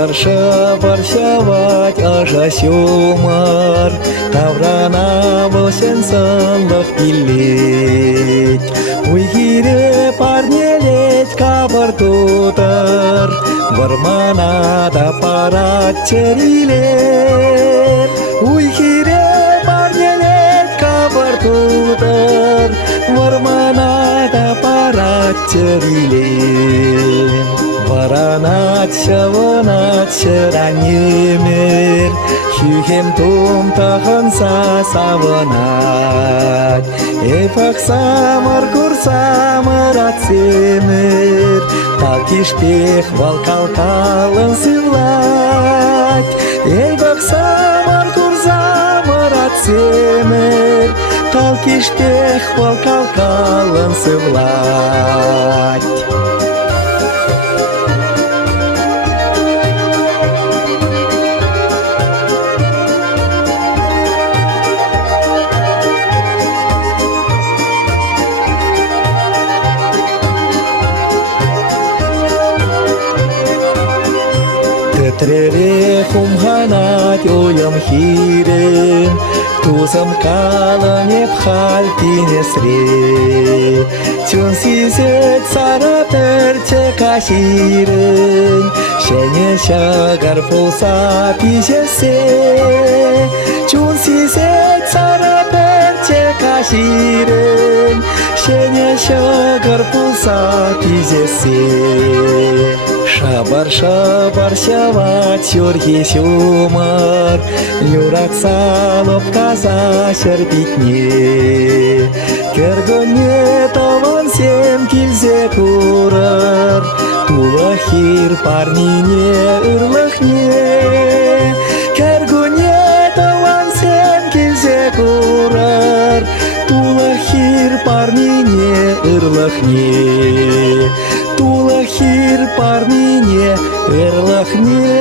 Шабар шавать ажасюмар, Таврана волсен сыллық билет. Уйхире парнелет кабар тутар, Варманада парат черилер. Уйхире парнелет кабар тутар, Варманада парат черилер. Варанат шаванат шыранемер, Хюхем том таханса саванат. Эпак самар курсамар атсемер, Талкишпех валкалкалын сывлать. Эпак самар курсамар атсемер, Талкишпех валкалкалын сывлать. Трере хумганат оям хирен, Тузам калане пхальтинесре. Чун сизет сараперче каширен, Шене шагар пулса пижесе. Чун сизет сараперче каширен, Шене шагар пулса пижесе. Шабар шабар шавать сюрхи сюмар, Юрак салоп каза шерпитне. Кергоне таван сем килзе курар, Тулахир парнине ырлахне. Кергоне таван сем килзе курар, Тулахир парнине ырлахне. Тулахир парнине ырлахне.